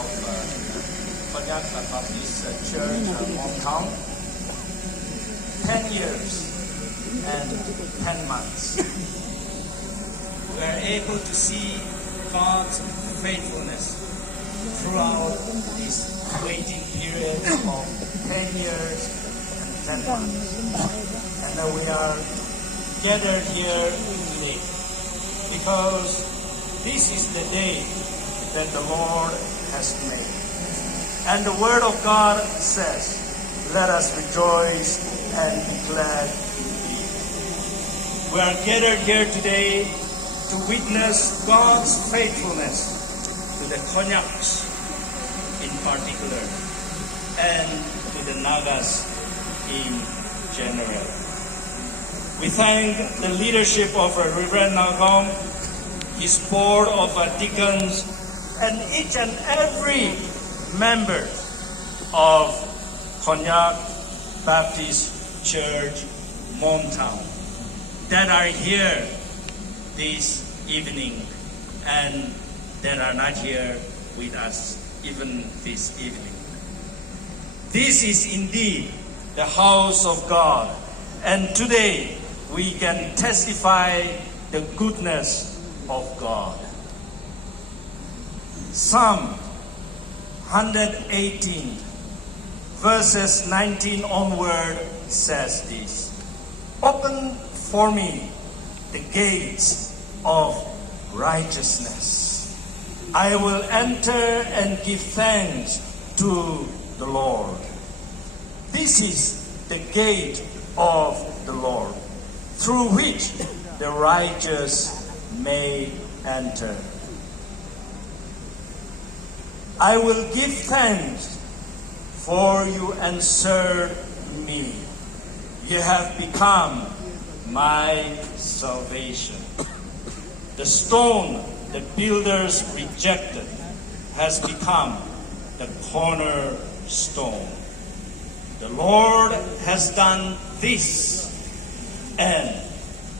of Konyak Baptist Church, hometown. 10 years and 10 months. We are able to see God's faithfulness throughout this waiting period of 10 years and 10 months. And we are gathered here today because this is the day that the Lord has made. And the Word of God says, let us rejoice and be glad indeed. We are gathered here today to witness God's faithfulness to the Konyaks in particular and to the Nagas in general. We thank the leadership of Reverend Nagong, his board of deacons, and each and every member of Konyak Baptist Church, hometown, that are here this evening and that are not here with us even this evening. This is indeed the house of God, and today we can testify the goodness of God. Psalm 118 verses 19 onward says this: open for me the gates of righteousness. I will enter and give thanks to the Lord. This is the gate of the Lord, through which the righteous may enter. I will give thanks, for you answered me. You have become my salvation. The stone the builders rejected has become the cornerstone. The Lord has done this, and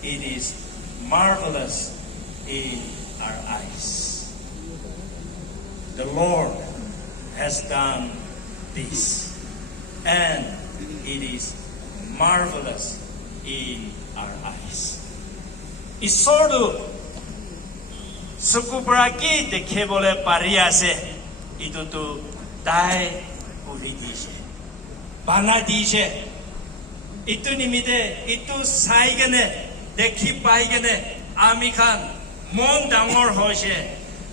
it is marvelous in our eyes. The Lord has done this, and it is marvelous in our eyes. Isordu sukubraki de kebole pariase itutu dai uridishe banadishe itu nimide itu saigene dekhi paigene amikhan mon dangor hoshe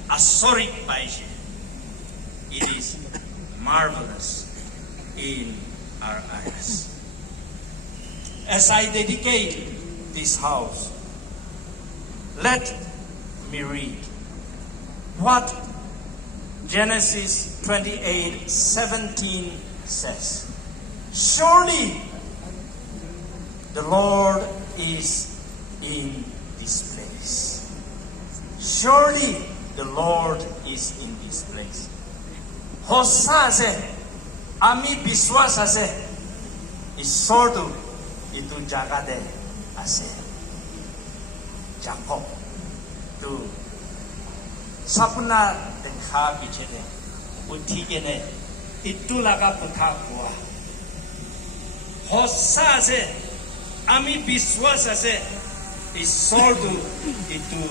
asorik paishe. It is marvelous in our eyes. As I dedicate this house, let me read what Genesis 28:17 says. Surely the Lord is in this place. Surely the Lord is in this place. Hosase, ami biswasase, isordu itu jagade ase. Jacob tu sapna dekha bichene uthigene itu laga putha hua. Hosase, ami biswasase, isordu itu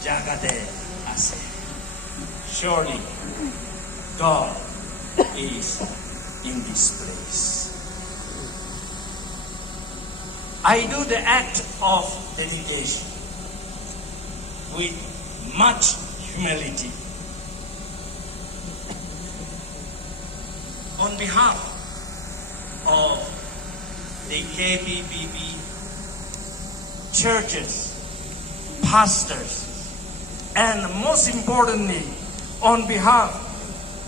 jagade ase. Surely God is in this place. I do the act of dedication with much humility. On behalf of the KBBB churches, pastors, and most importantly, on behalf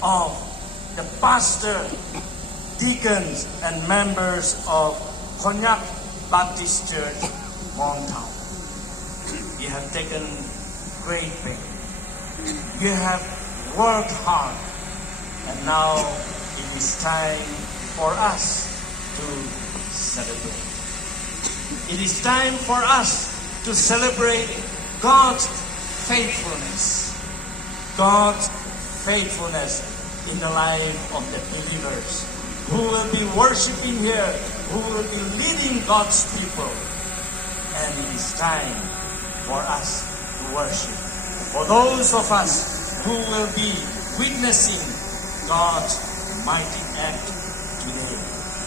of the pastor, deacons, and members of Konyak Baptist Church, hometown. You have taken great pain. You have worked hard, and now it is time for us to celebrate. It is time for us to celebrate God's faithfulness. God's faithfulness in the life of the believers who will be worshiping here, who will be leading God's people. And it is time for us to worship. For those of us who will be witnessing God's mighty act today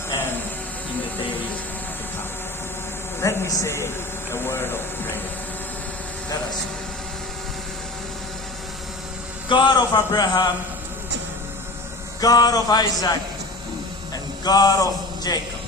and in the days to come. Let me say a word of prayer. Let us pray. God of Abraham, God of Isaac, and God of Jacob,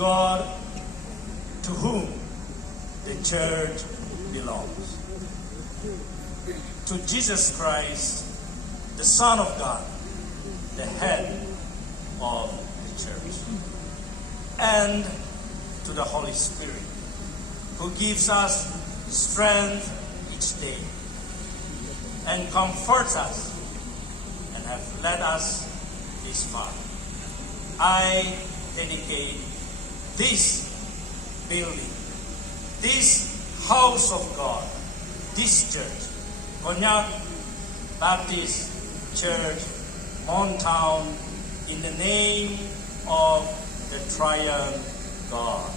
God to whom the church belongs. To Jesus Christ, the Son of God, the head of the church. And to the Holy Spirit, who gives us strength each day and comforts us and have led us this far. I dedicate this building, this house of God, this church, Konyak Baptist Church, Montown, in the name of the Triune God.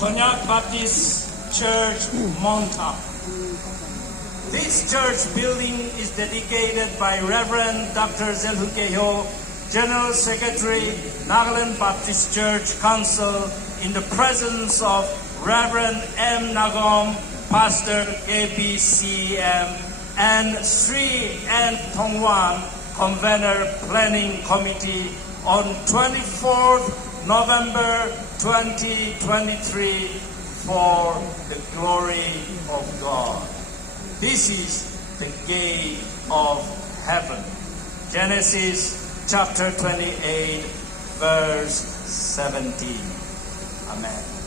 Konyak Baptist Church, Montown. This church building is dedicated by Reverend Dr. Zelhukeho, General Secretary, Nagaland Baptist Church Council, in the presence of Reverend M. Nagom, Pastor KBCM, and Sri N. Thongwan, Convener Planning Committee, on 24th November 2023 for the glory of God. This is the gate of heaven. Genesis chapter 28, verse 17. Amen.